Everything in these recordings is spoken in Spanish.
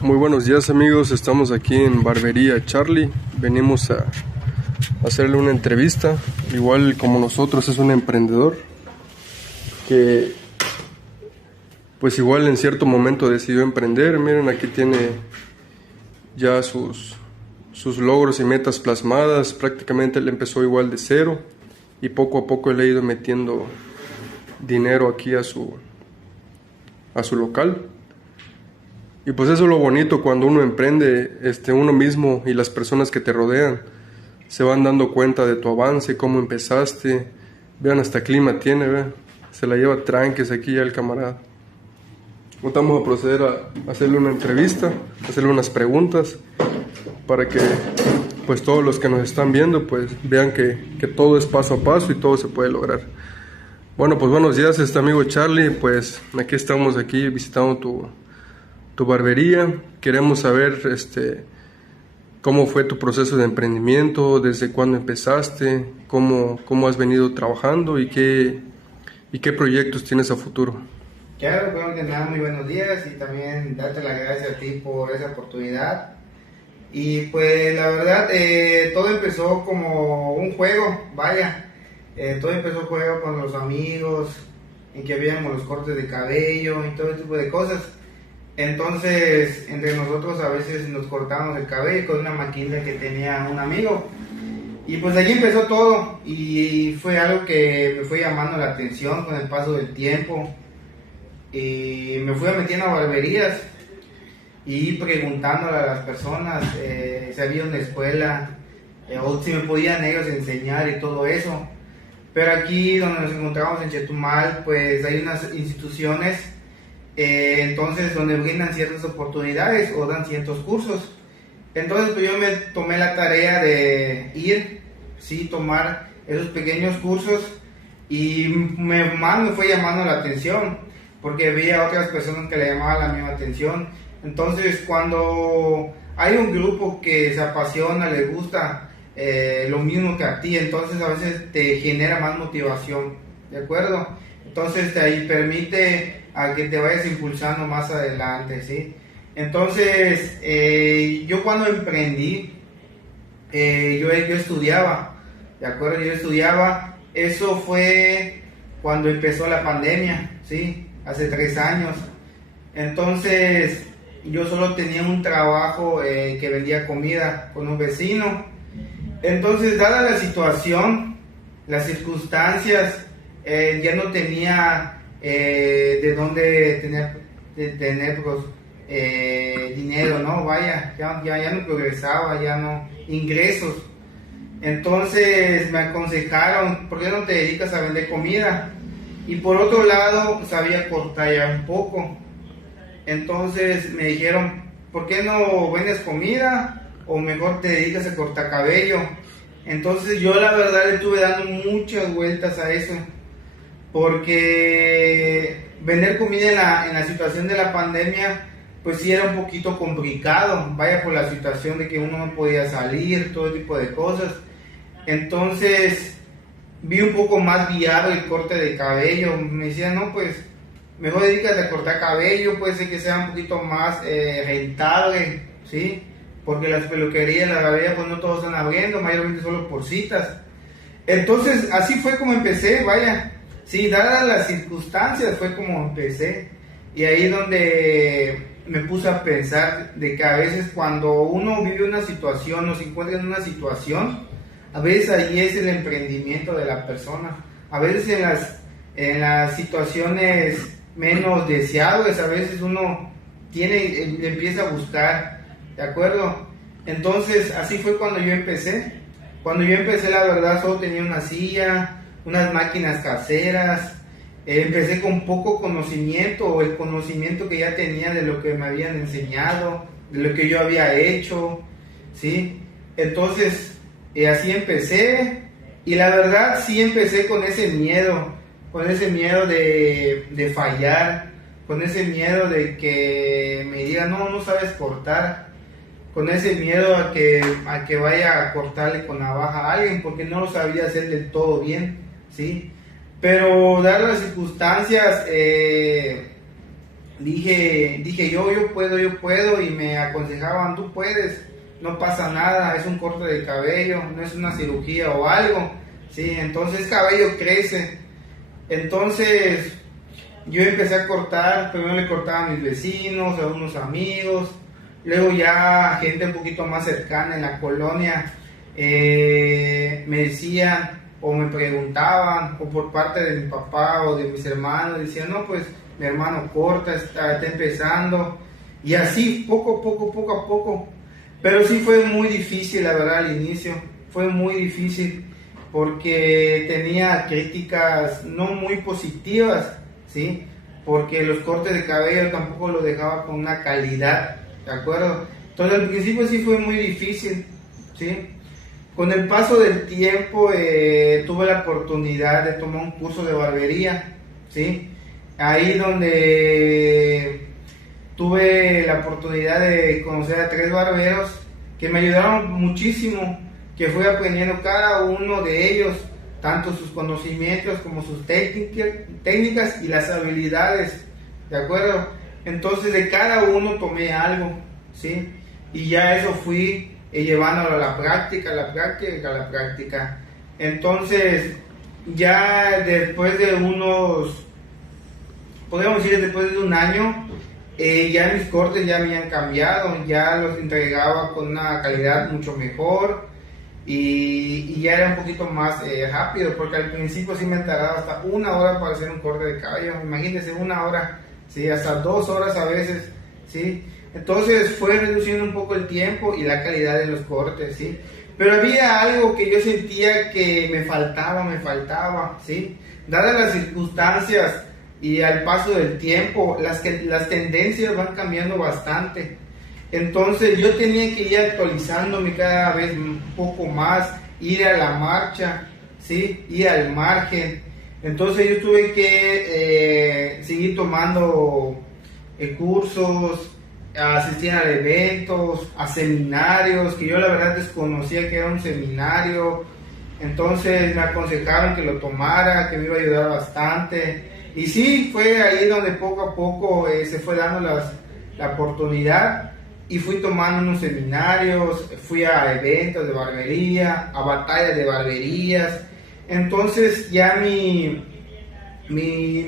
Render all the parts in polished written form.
Muy buenos días amigos, estamos aquí en Barbería Charlie, venimos a hacerle una entrevista, igual como nosotros es un emprendedor que pues igual en cierto momento decidió emprender. Miren, aquí tiene ya sus logros y metas plasmadas. Prácticamente él empezó igual de cero y poco a poco le ha ido metiendo dinero aquí a su local. Y pues eso es lo bonito cuando uno emprende, uno mismo y las personas que te rodean se van dando cuenta de tu avance, cómo empezaste. Vean, hasta clima tiene, vean, se la lleva tranques aquí ya el camarada. Vamos a proceder a hacerle una entrevista, hacerle unas preguntas para que pues todos los que nos están viendo pues vean que todo es paso a paso y todo se puede lograr. Bueno, pues buenos días, amigo Charlie, pues aquí estamos visitando tu barbería. Queremos saber cómo fue tu proceso de emprendimiento, desde cuándo empezaste, cómo has venido trabajando y qué proyectos tienes a futuro. Claro, primero que nada, muy buenos días y también darte las gracias a ti por esa oportunidad. Y pues la verdad, todo empezó como un juego, vaya. Todo empezó juego con los amigos, en que veíamos los cortes de cabello y todo ese tipo de cosas. Entonces, entre nosotros a veces nos cortábamos el cabello con una maquinita que tenía un amigo. Y pues allí empezó todo y fue algo que me fue llamando la atención con el paso del tiempo. Y me fui metiendo a barberías y preguntándole a las personas si había una escuela o si me podían ellos enseñar y todo eso. Pero aquí donde nos encontramos en Chetumal, pues hay unas instituciones entonces donde brindan ciertas oportunidades o dan ciertos cursos. Entonces pues yo me tomé la tarea de ir, sí, tomar esos pequeños cursos y más me fue llamando la atención porque veía otras personas que le llamaban la misma atención. Entonces cuando hay un grupo que se apasiona, le gusta lo mismo que a ti, entonces a veces te genera más motivación, ¿de acuerdo? Entonces te ahí permite a que te vayas impulsando más adelante, ¿sí? Entonces yo cuando emprendí, yo estudiaba, ¿de acuerdo? Yo estudiaba, eso fue cuando empezó la pandemia, ¿sí? Hace 3 años. Entonces yo solo tenía un trabajo que vendía comida con un vecino. Entonces, dada la situación, las circunstancias, ya no tenía de dónde tener pues, dinero, ¿no? Vaya, ya no progresaba, ya no ingresos. Entonces me aconsejaron, ¿por qué no te dedicas a vender comida? Y por otro lado, sabía cortar ya un poco. Entonces me dijeron, ¿por qué no vendes comida? O mejor te dedicas a cortar cabello. Entonces yo la verdad le estuve dando muchas vueltas a eso. Porque vender comida en la situación de la pandemia, pues sí era un poquito complicado. Vaya, por la situación de que uno no podía salir, todo tipo de cosas. Entonces vi un poco más viable el corte de cabello. Me decían, no, pues mejor dedícate a cortar cabello, puede ser que sea un poquito más rentable, ¿sí? Porque las peluquerías, la barbería, pues no todos están abriendo, mayormente solo por citas. Entonces así fue como empecé, vaya. Sí, dadas las circunstancias fue como empecé. Y ahí es donde me puse a pensar de que a veces cuando uno vive una situación o se encuentra en una situación, a veces ahí es el emprendimiento de la persona. A veces en las situaciones menos deseables, a veces uno empieza a buscar, ¿de acuerdo? Entonces así fue cuando yo empecé. Cuando yo empecé, la verdad, solo tenía una silla, unas máquinas caseras. Empecé con poco conocimiento, o el conocimiento que ya tenía de lo que me habían enseñado, de lo que yo había hecho, ¿sí? Entonces así empecé, y la verdad sí empecé con ese miedo de fallar, con ese miedo de que me digan, no sabes cortar, con ese miedo a que vaya a cortarle con navaja a alguien, porque no lo sabía hacer del todo bien, ¿sí? Pero dadas las circunstancias, dije yo puedo, y me aconsejaban, tú puedes, no pasa nada, es un corte de cabello, no es una cirugía o algo, sí, entonces cabello crece. Entonces yo empecé a cortar, primero le cortaba a mis vecinos, a unos amigos, luego ya gente un poquito más cercana en la colonia me decían o me preguntaban, o por parte de mi papá o de mis hermanos, decían, no, pues mi hermano corta, está empezando, y así poco a poco, pero sí fue muy difícil, la verdad, al inicio, fue muy difícil, porque tenía críticas no muy positivas, ¿sí? Porque los cortes de cabello tampoco lo dejaba con una calidad, ¿de acuerdo? Entonces al principio sí fue muy difícil, ¿sí? Con el paso del tiempo tuve la oportunidad de tomar un curso de barbería, ¿sí? Ahí donde tuve la oportunidad de conocer a 3 barberos que me ayudaron muchísimo, que fui aprendiendo cada uno de ellos, tanto sus conocimientos como sus técnicas y las habilidades, ¿de acuerdo? Entonces de cada uno tomé algo, ¿sí? Y ya eso fui llevándolo a la práctica. Entonces ya después de podríamos decir después de un año, ya mis cortes ya habían cambiado, ya los entregaba con una calidad mucho mejor, y ya era un poquito más rápido, porque al principio sí me tardaba hasta 1 hora para hacer un corte de cabello, imagínense, 1 hora, ¿sí? Hasta 2 horas a veces, ¿sí? Entonces fue reduciendo un poco el tiempo y la calidad de los cortes, ¿sí? Pero había algo que yo sentía que me faltaba, ¿sí? Dadas las circunstancias y al paso del tiempo, las tendencias van cambiando bastante. Entonces yo tenía que ir actualizándome cada vez un poco más, ir a la marcha, ¿sí? Ir al margen. Entonces yo tuve que seguir tomando cursos, asistir a eventos, a seminarios, que yo la verdad desconocía que era un seminario. Entonces me aconsejaron que lo tomara, que me iba a ayudar bastante. Y sí, fue ahí donde poco a poco se fue dando la oportunidad, y fui tomando unos seminarios, fui a eventos de barbería, a batallas de barberías. Entonces ya mi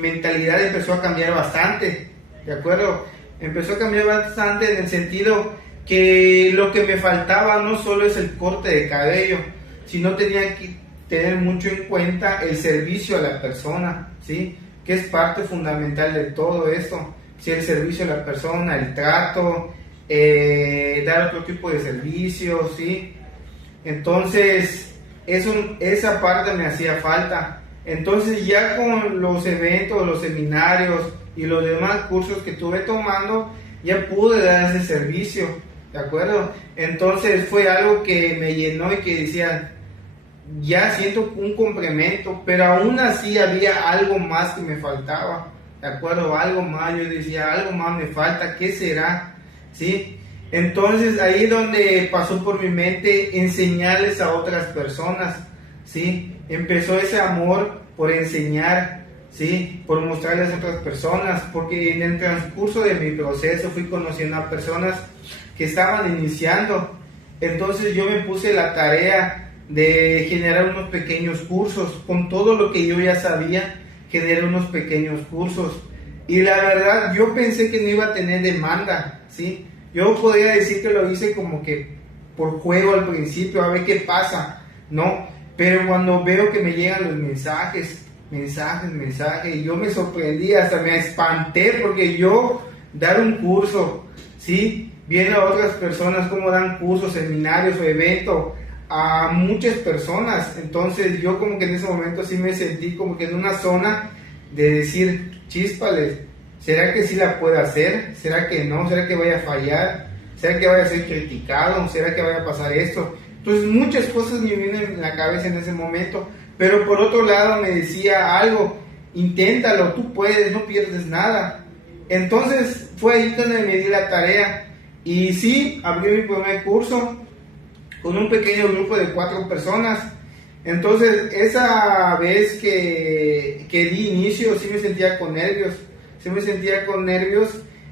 mentalidad empezó a cambiar bastante, ¿de acuerdo? Empezó a cambiar bastante en el sentido que lo que me faltaba no solo es el corte de cabello, sino tenía que tener mucho en cuenta el servicio a la persona, ¿sí? Que es parte fundamental de todo esto, ¿sí? El servicio a la persona, el trato, dar otro tipo de servicios, ¿sí? Entonces esa parte me hacía falta. Entonces ya con los eventos, los seminarios y los demás cursos que estuve tomando, ya pude dar ese servicio, ¿de acuerdo? Entonces fue algo que me llenó y que decía, ya siento un complemento, pero aún así había algo más que me faltaba, ¿de acuerdo? Algo más, yo decía, algo más me falta, ¿qué será? ¿Sí? Entonces ahí es donde pasó por mi mente enseñarles a otras personas, ¿sí? Empezó ese amor por enseñar, ¿sí? Por mostrarles a otras personas, porque en el transcurso de mi proceso fui conociendo a personas que estaban iniciando. Entonces yo me puse la tarea de generar unos pequeños cursos, con todo lo que yo ya sabía, generé unos pequeños cursos, y la verdad yo pensé que no iba a tener demanda, ¿sí? Yo podría decir que lo hice como que por juego al principio, a ver qué pasa, ¿no? Pero cuando veo que me llegan los mensajes, y yo me sorprendí, hasta me espanté, porque yo dar un curso, ¿sí? Viendo a otras personas cómo dan cursos, seminarios o eventos a muchas personas, entonces yo como que en ese momento sí me sentí como que en una zona de decir, chíspales, ¿será que sí la puedo hacer? ¿Será que no? ¿Será que voy a fallar? ¿Será que voy a ser criticado? ¿Será que vaya a pasar esto? Entonces muchas cosas me vienen en la cabeza en ese momento, pero por otro lado me decía algo, inténtalo, tú puedes, no pierdes nada. Entonces fue ahí donde me di la tarea, y sí, abrí mi primer curso con un pequeño grupo de 4 personas. Entonces esa vez que di inicio sí me sentía con nervios,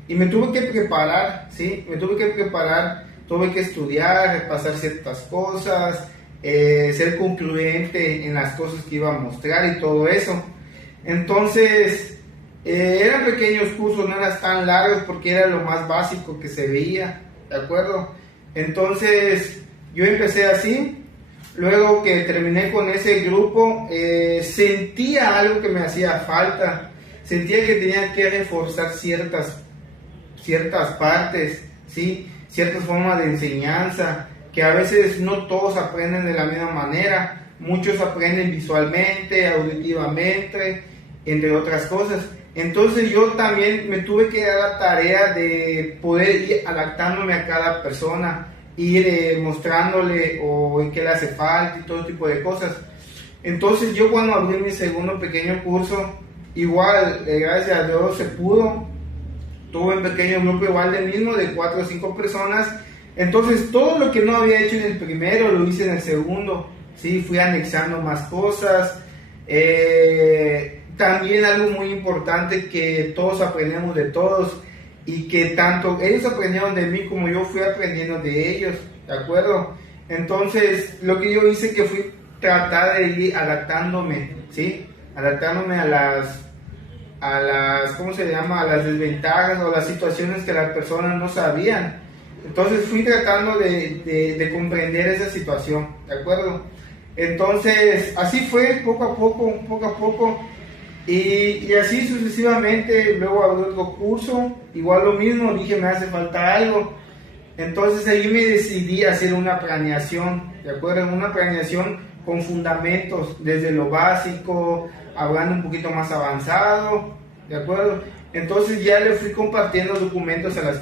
Y me tuve que preparar, ¿sí? Me tuve que preparar, tuve que estudiar, repasar ciertas cosas, ser concluyente en las cosas que iba a mostrar y todo eso. Entonces, eran pequeños cursos, no eran tan largos porque era lo más básico que se veía, ¿de acuerdo? Entonces, yo empecé así. Luego que terminé con ese grupo, sentía algo que me hacía falta, sentía que tenía que reforzar ciertas partes, ¿sí? Ciertas formas de enseñanza, que a veces no todos aprenden de la misma manera, muchos aprenden visualmente, auditivamente, entre otras cosas. Entonces yo también me tuve que dar la tarea de poder ir adaptándome a cada persona, ir mostrándole o en qué le hace falta y todo tipo de cosas. Entonces yo cuando abrí mi segundo pequeño curso, igual, gracias a Dios se pudo. Tuve un pequeño grupo igual del mismo, de 4 o 5 personas. Entonces todo lo que no había hecho en el primero, lo hice en el segundo. ¿Sí? Fui anexando más cosas. También algo muy importante, que todos aprendemos de todos. Y que tanto ellos aprendieron de mí como yo fui aprendiendo de ellos, ¿de acuerdo? Entonces, lo que yo hice que fui tratar de ir adaptándome, ¿sí? Adaptándome a las, ¿cómo se llama? A las desventajas o las situaciones que las personas no sabían. Entonces, fui tratando de comprender esa situación, ¿de acuerdo? Entonces, así fue, poco a poco. Y así sucesivamente. Luego abrí otro curso, igual lo mismo, dije me hace falta algo. Entonces ahí me decidí a hacer una planeación, ¿de acuerdo? Una planeación con fundamentos, desde lo básico, hablando un poquito más avanzado, ¿de acuerdo? Entonces ya le fui compartiendo documentos a las